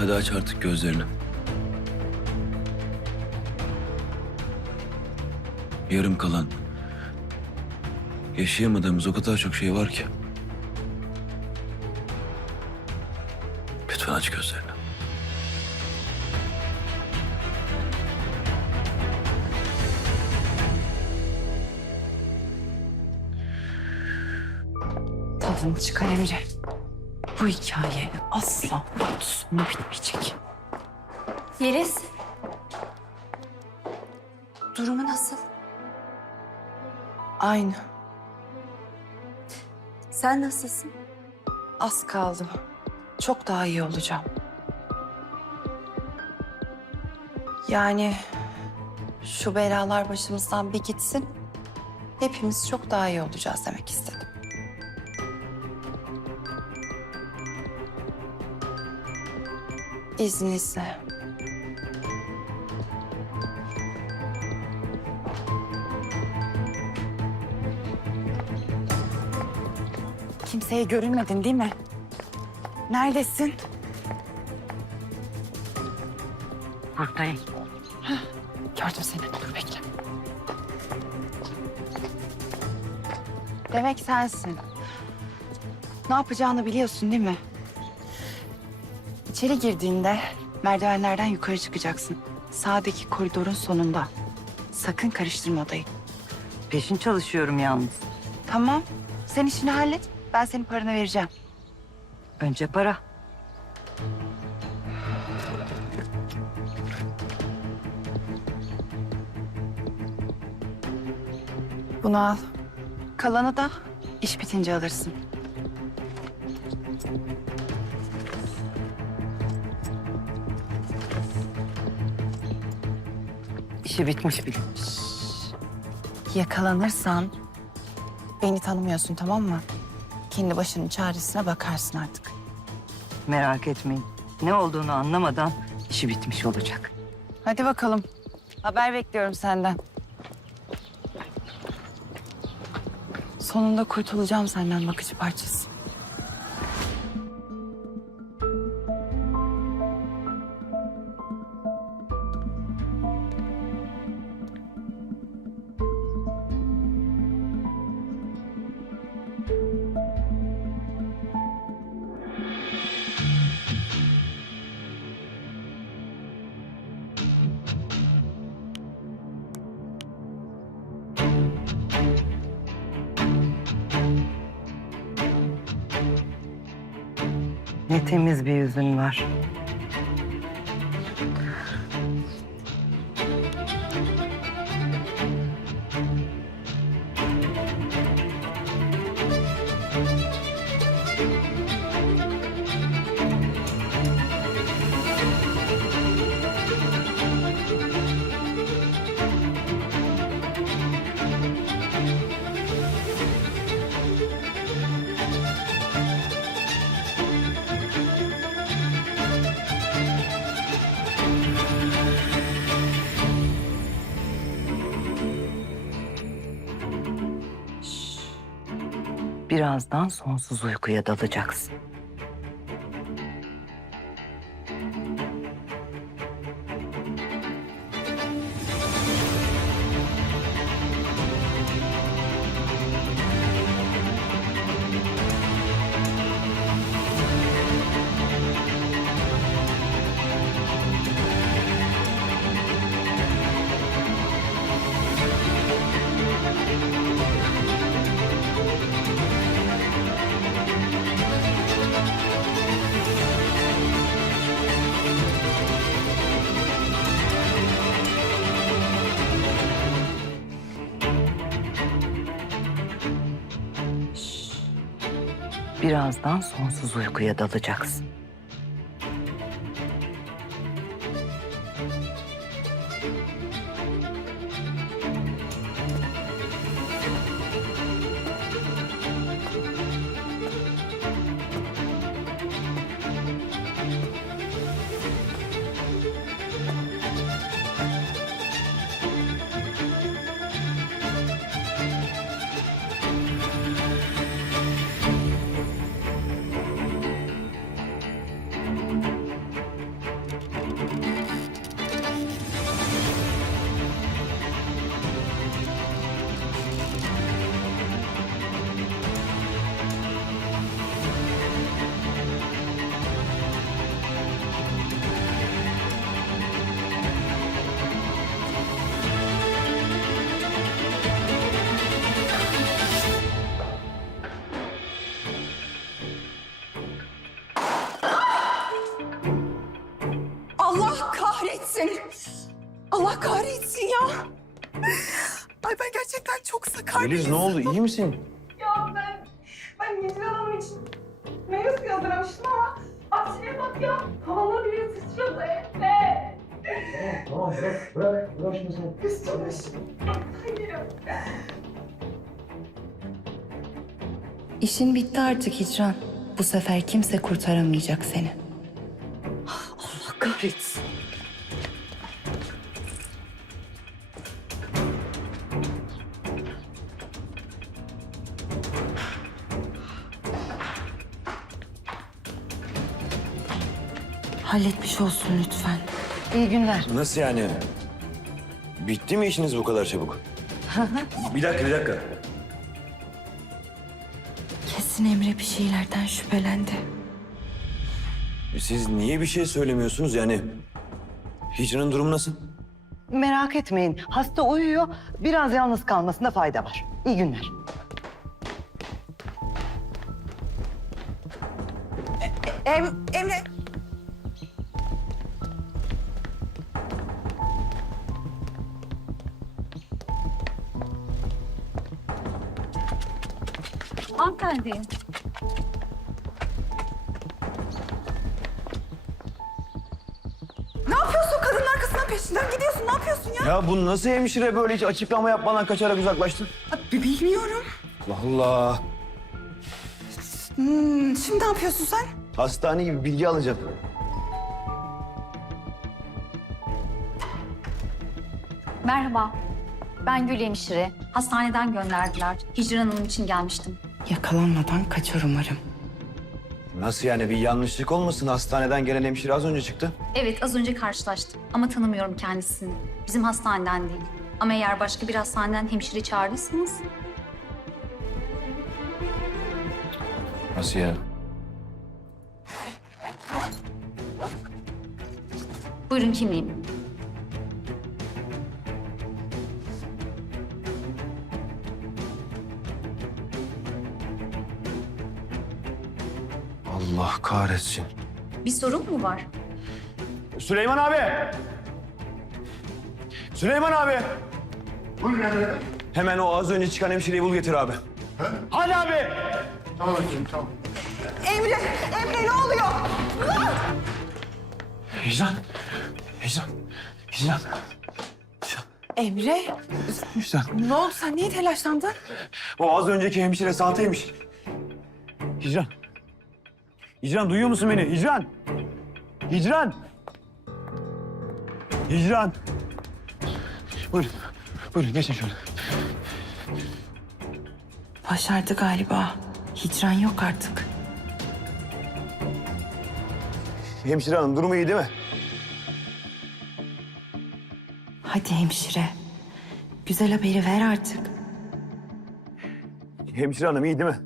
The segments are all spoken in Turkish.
Hadi aç artık gözlerini. Yarım kalan, yaşayamadığımız o kadar çok şey var ki. Lütfen aç gözlerini. Tadını çıkar Emre. Bu hikaye asla sonu bitmeyecek. Yeliz. Durumu nasıl? Aynı. Sen nasılsın? Az kaldı. Çok daha iyi olacağım. Yani şu belalar başımızdan bir gitsin. Hepimiz çok daha iyi olacağız demek istedim. İzninizle. Kimseye görünmedin değil mi? Neredesin? Buradayım. Gördüm seni. Dur bekle. Demek sensin. Ne yapacağını biliyorsun değil mi? İçeri girdiğinde merdivenlerden yukarı çıkacaksın. Sağdaki koridorun sonunda. Sakın karıştırma odayı. Peşin çalışıyorum yalnız. Tamam. Sen işini hallet. Ben senin paranı vereceğim. Önce para. Bunu al. Kalanı da iş bitince alırsın. İşi bitmiş bile. Yakalanırsan beni tanımıyorsun tamam mı? Kendi başının çaresine bakarsın artık. Merak etmeyin. Ne olduğunu anlamadan işi bitmiş olacak. Hadi bakalım. Haber bekliyorum senden. Sonunda kurtulacağım senden bakıcı parçası. Birazdan sonsuz uykuya dalacaksın. Birazdan sonsuz uykuya dalacaksın. Yeliz ne oldu? İyi misin? Ya ben, ben Necla Hanım için meyve suyu hazırlamıştım ama aksine bak ya havalar bile sıçradı Efe. Tamam bırak, bırak. Bırak şimdi sen. Kız çalış. Hayır. İşin bitti artık Hicran. Bu sefer kimse kurtaramayacak seni. Allah kahretsin. Olsun lütfen. İyi günler. Nasıl yani? Bitti mi işiniz bu kadar çabuk? bir dakika, bir dakika. Kesin Emre bir şeylerden şüphelendi. Siz niye bir şey söylemiyorsunuz yani? Hicran'ın durumu nasıl? Merak etmeyin. Hasta uyuyor. Biraz yalnız kalmasında fayda var. İyi günler. Em, Emre. Hanımefendi. Ne yapıyorsun kadının arkasından peşinden gidiyorsun? Ne yapıyorsun ya? Ya bu nasıl hemşire böyle hiç açıklama yapmadan kaçarak uzaklaştı? Abi, bilmiyorum. Allah Allah. Hmm, şimdi ne yapıyorsun sen? Hastane gibi bilgi alacağım. Merhaba. Ben Gül Hemşire. Hastaneden gönderdiler. Hicran Hanım için gelmiştim. Yakalanmadan kaçar umarım. Nasıl yani bir yanlışlık olmasın? Hastaneden gelen hemşire az önce çıktı. Evet az önce karşılaştım ama tanımıyorum kendisini. Bizim hastaneden değil. Ama eğer başka bir hastaneden hemşire çağırırsanız Nasıl ya? buyurun kimliğim. Allah kahretsin. Bir sorun mu var? Süleyman abi! Süleyman abi! Hemen o az önce çıkan hemşireyi bul getir abi. Hadi abi! Emre, Emre ne oluyor? Hicran! Hicran! Hicran! Emre, Hicran! ne oldu sen niye telaşlandın? O az önceki hemşire sahteymiş. Hicran! Hicran duyuyor musun beni? Hicran! Hicran! Hicran! Buyurun. Buyurun geçin şöyle. Başardı galiba. Hicran yok artık. Hemşire hanım durumu iyi değil mi? Hadi hemşire. Güzel haberi ver artık. Hemşire hanım iyi değil mi?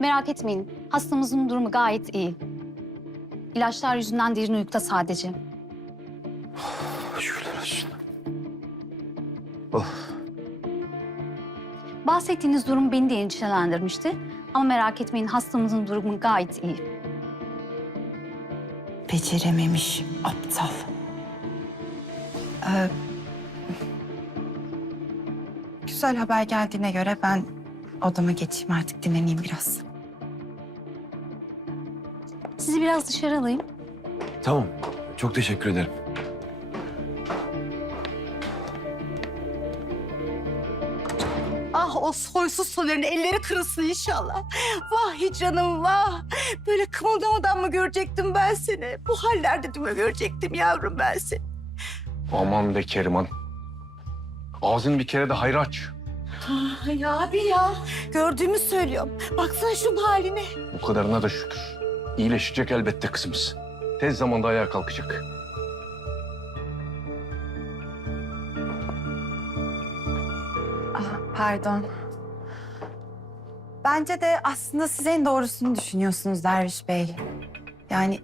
Merak etmeyin. Hastamızın durumu gayet iyi. İlaçlar yüzünden derin uyukta sadece. Şükürler olsun. Bahsettiğiniz durum beni de endişelendirmişti. Ama merak etmeyin hastamızın durumu gayet iyi. Becerememiş aptal. Ee, güzel haber geldiğine göre ben odama geçeyim artık dinleneyim biraz. Sizi biraz dışarı alayım. Tamam. Çok teşekkür ederim. Ah o soysuz solerin elleri kırılsın inşallah. Vah hicranım vah. Böyle kımıldamadan mı görecektim ben seni? Bu hallerde de mi görecektim yavrum ben seni? Aman be Keriman. Ağzını bir kere de hayır aç. Ay abi ya gördüğümü söylüyorum. Baksana şunun haline. Bu kadarına da şükür. İyileşecek elbette kızımız. Tez zamanda ayağa kalkacak. Ah, pardon. Bence de aslında siz en doğrusunu düşünüyorsunuz Derviş Bey. Yani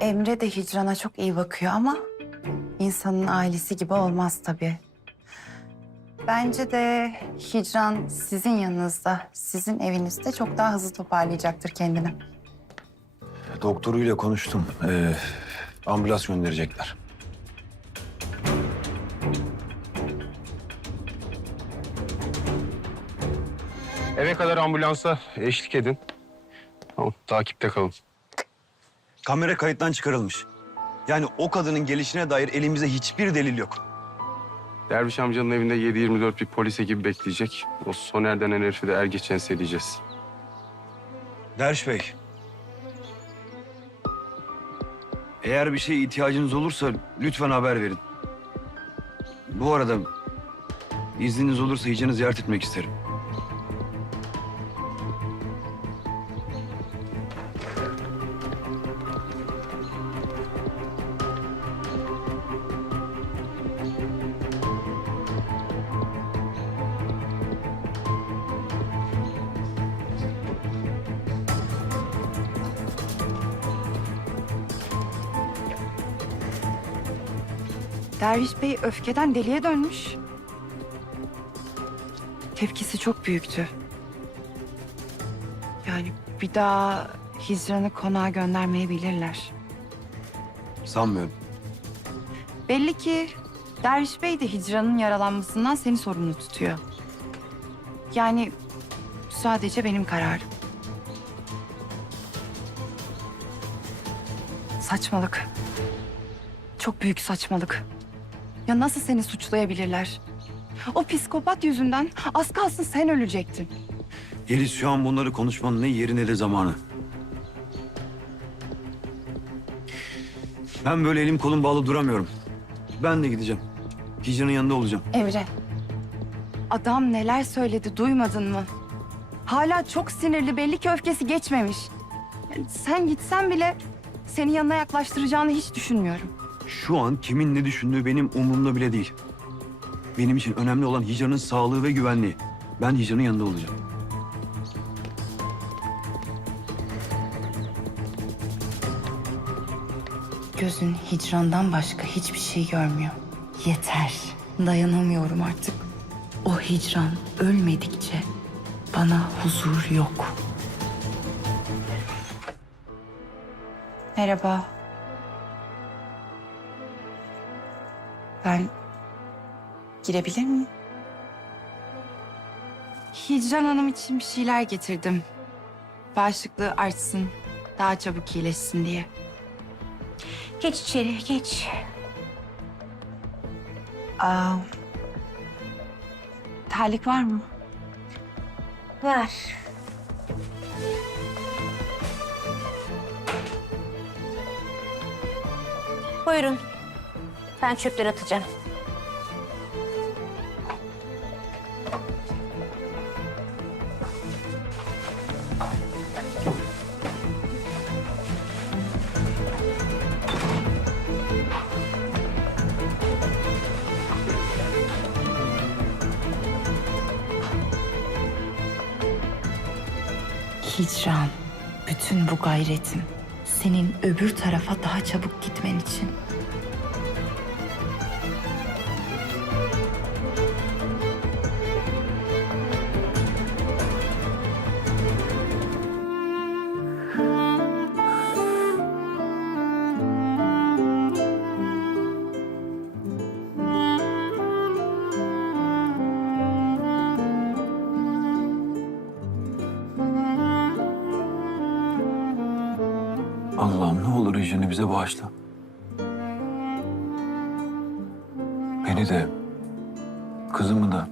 Emre de Hicran'a çok iyi bakıyor ama insanın ailesi gibi olmaz tabii. Bence de Hicran sizin yanınızda, sizin evinizde çok daha hızlı toparlayacaktır kendini. Doktoruyla konuştum. Ee, Ambulans gönderecekler. Eve kadar ambulansa eşlik edin. Tamam, takipte kalın. Kamera kayıttan çıkarılmış. Yani o kadının gelişine dair elimizde hiçbir delil yok. Derviş amcanın evinde 7-24 bir polis ekibi bekleyecek. O Soner denen herifi de er geçen edeceğiz. Derviş Bey. Eğer bir şeye ihtiyacınız olursa lütfen haber verin. Bu arada izniniz olursa Hicran'ı ziyaret etmek isterim. Öfkeden deliye dönmüş. Tepkisi çok büyüktü. Yani bir daha Hicran'ı konağa göndermeyebilirler. Sanmıyorum. Belli ki Derviş Bey de Hicran'ın yaralanmasından seni sorumlu tutuyor. Yani sadece benim kararım. Saçmalık. Çok büyük saçmalık. Ya nasıl seni suçlayabilirler? O psikopat yüzünden az kalsın sen ölecektin. Yeliz şu an bunları konuşmanın ne yeri ne de zamanı. Ben böyle elim kolum bağlı duramıyorum. Ben de gideceğim. Hicran'ın yanında olacağım. Emre. Adam neler söyledi duymadın mı? Hala çok sinirli belli ki öfkesi geçmemiş. Yani sen gitsen bile seni yanına yaklaştıracağını hiç düşünmüyorum. Şu an kimin ne düşündüğü benim umurumda bile değil. Benim için önemli olan Hicran'ın sağlığı ve güvenliği. Ben Hicran'ın yanında olacağım. Gözün hicrandan başka hiçbir şey görmüyor. Yeter. Dayanamıyorum artık. O hicran ölmedikçe bana huzur yok. Merhaba. Ben girebilir miyim? Hicran Hanım için bir şeyler getirdim. Bağışıklığı artsın, daha çabuk iyileşsin diye. Geç içeri, geç. Aa, terlik var mı? Var. Buyurun. Ben çöpleri atacağım. Hicran, bütün bu gayretim senin öbür tarafa daha çabuk gitmen için. Bize bağışla. Beni de, kızımı da.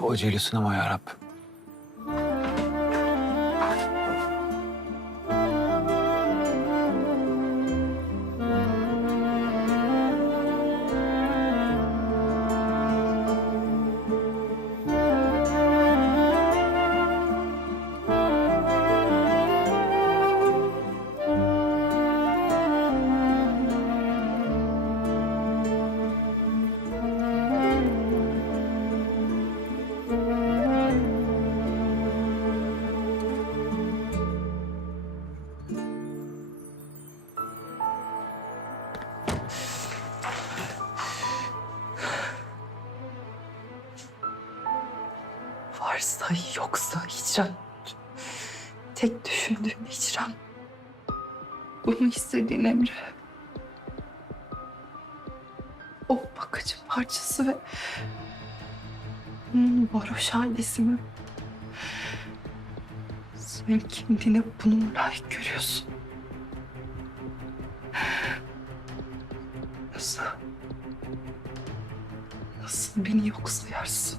Bu acıyla sınama ya yoksa hicran. Tek düşündüğüm hicran. Bunu istediğin Emre. O bakıcı parçası ve onun varoş ailesi mi? Sen kendine bunu mu layık görüyorsun? Nasıl? Nasıl beni yok sayarsın?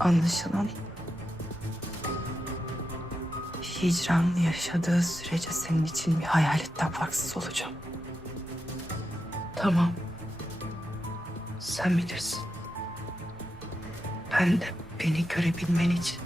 Anlaşılan hicranlı yaşadığı sürece senin için bir hayaletten farksız olacağım. Tamam. Sen bilirsin. Ben de beni görebilmen için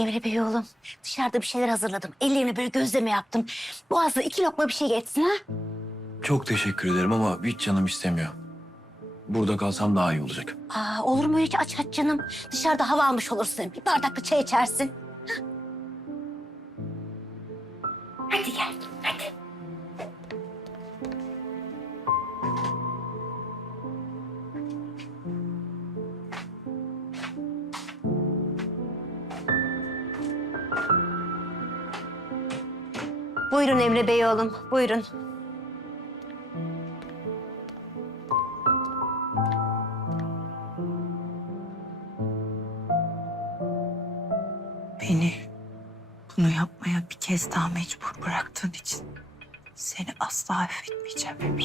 Emre Bey oğlum dışarıda bir şeyler hazırladım. Ellerine böyle gözleme yaptım. Boğazına iki lokma bir şey geçsin ha. Çok teşekkür ederim ama hiç canım istemiyor. Burada kalsam daha iyi olacak. Aa, olur mu hiç aç aç canım. Dışarıda hava almış olursun. Bir bardakla çay içersin. Buyurun Emre Bey oğlum, buyurun. Beni bunu yapmaya bir kez daha mecbur bıraktığın için seni asla affetmeyeceğim Emre.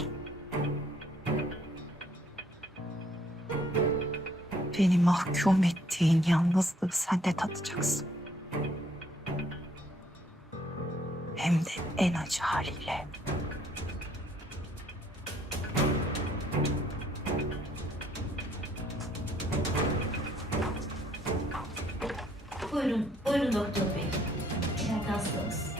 Beni mahkum ettiğin yalnızlığı sen de tadacaksın. Hem de en acı haliyle. Buyurun, buyurun doktor bey. İçeride hastamız.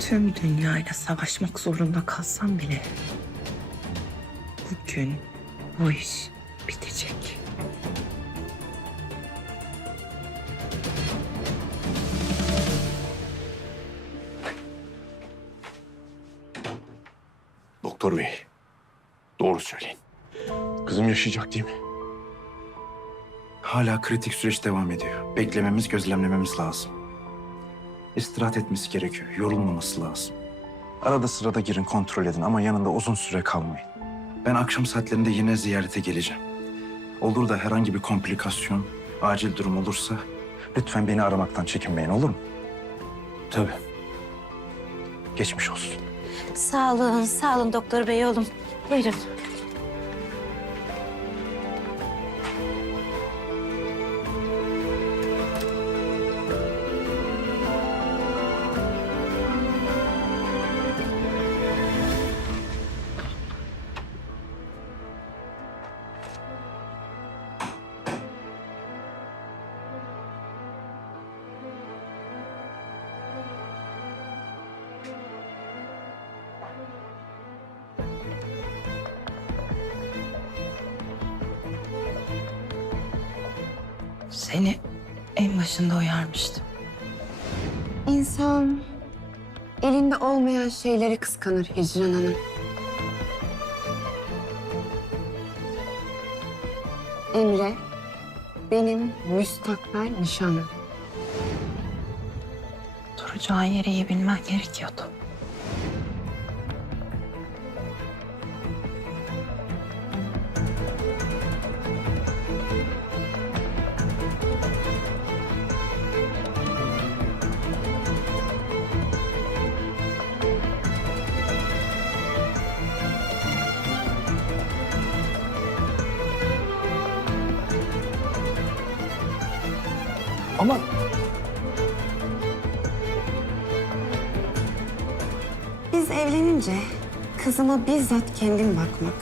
Tüm dünyayla savaşmak zorunda kalsam bile bugün bu iş bitecek. Doktor bey, doğru söyleyin. Kızım yaşayacak değil mi? Hala kritik süreç devam ediyor. Beklememiz, gözlemlememiz lazım. İstirahat etmesi gerekiyor. Yorulmaması lazım. Arada sırada girin, kontrol edin ama yanında uzun süre kalmayın. Ben akşam saatlerinde yine ziyarete geleceğim. Olur da herhangi bir komplikasyon, acil durum olursa lütfen beni aramaktan çekinmeyin olur mu? Tabii. Geçmiş olsun. Sağ olun, sağ olun doktor bey oğlum. Buyurun. Seni en başında uyarmıştım. İnsan elinde olmayan şeyleri kıskanır Hicran Hanım. Emre benim müstakbel nişanım. Duracağın yeri iyi bilmen gerekiyordu. Ama Biz evlenince kızıma bizzat kendim bakmak,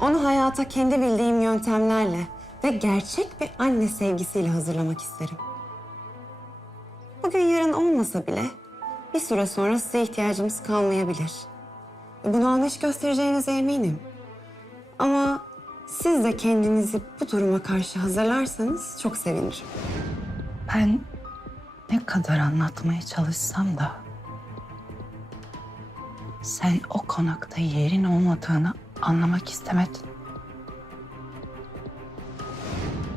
Onu hayata kendi bildiğim yöntemlerle ve gerçek bir anne sevgisiyle hazırlamak isterim. Bugün yarın olmasa bile bir süre sonra size ihtiyacımız kalmayabilir. Bunu anlayış göstereceğinize eminim. Ama siz de kendinizi bu duruma karşı hazırlarsanız çok sevinirim. Ben ne kadar anlatmaya çalışsam da sen o konakta yerin olmadığını anlamak istemedin.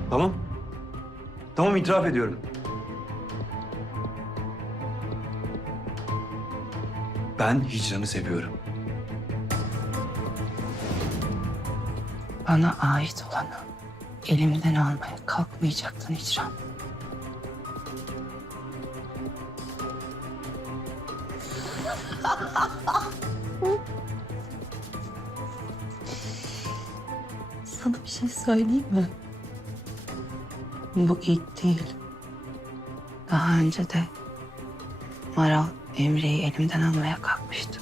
Tamam. Tamam itiraf ediyorum. Ben hicranı seviyorum. Bana ait olanı elimden almaya kalkmayacaktın Hicran. Şey söyleyeyim mi? Bu ilk değil. Daha önce de Maral Emre'yi elimden almaya kalkmıştı.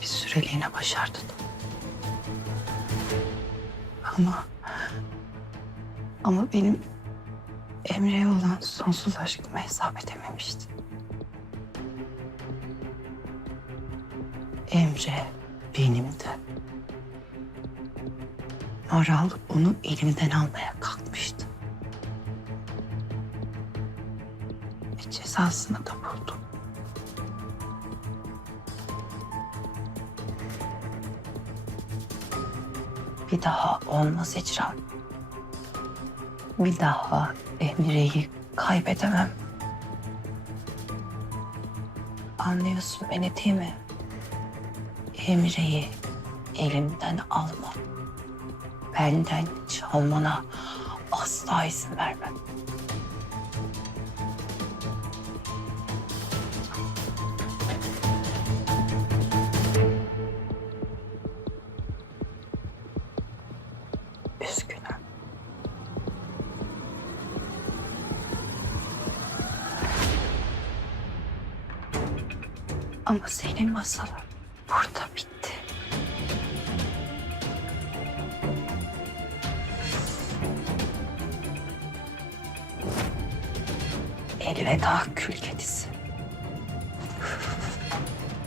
Bir süreliğine başardı. Ama... Ama benim Emre'ye olan sonsuz aşkımı hesap edememişti. Emre benim de. Maral onu elimden almaya kalkmıştı. Ve cezasını da buldum. Bir daha olmaz icra. Bir daha Emre'yi kaybedemem. Anlıyorsun beni değil mi? Emre'yi elimden alma. Benden çalmana asla izin vermem. Üzgünüm. Ama senin masalın Elveda kül kedisi.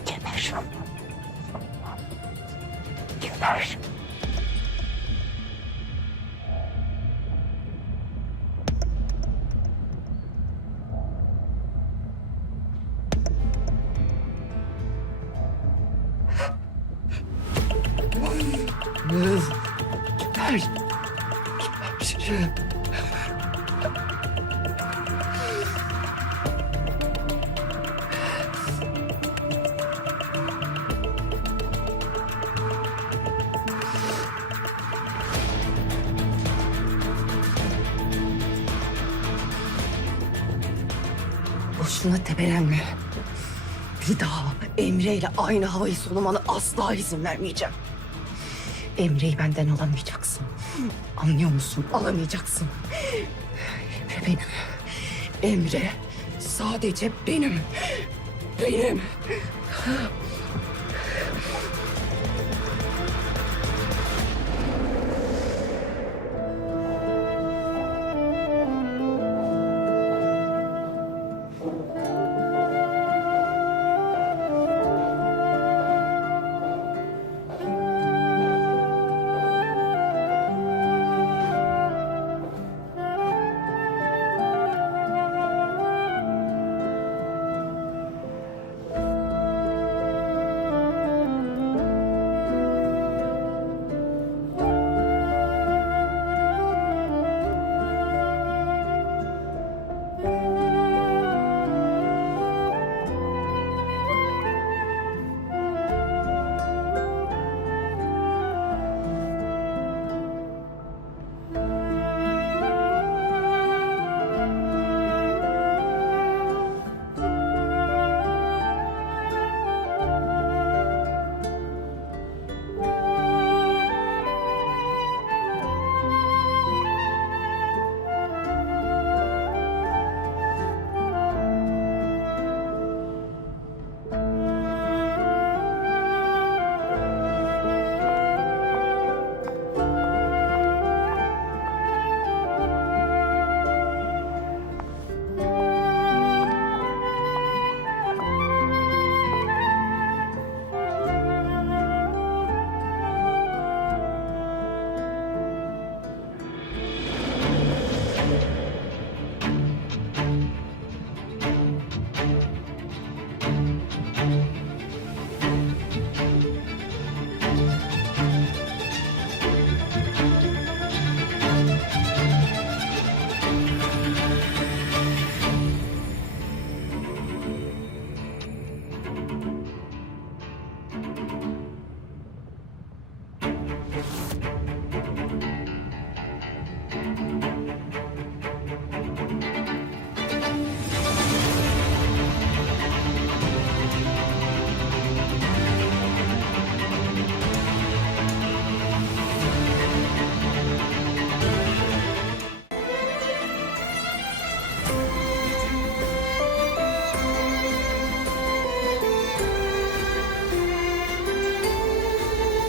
Geber. Geber. Boşuna tebelenme. Bir daha Emre ile aynı havayı solumana asla izin vermeyeceğim. Emre'yi benden alamayacaksın. Anlıyor musun? Alamayacaksın. Emre benim. Emre sadece benim. Benim.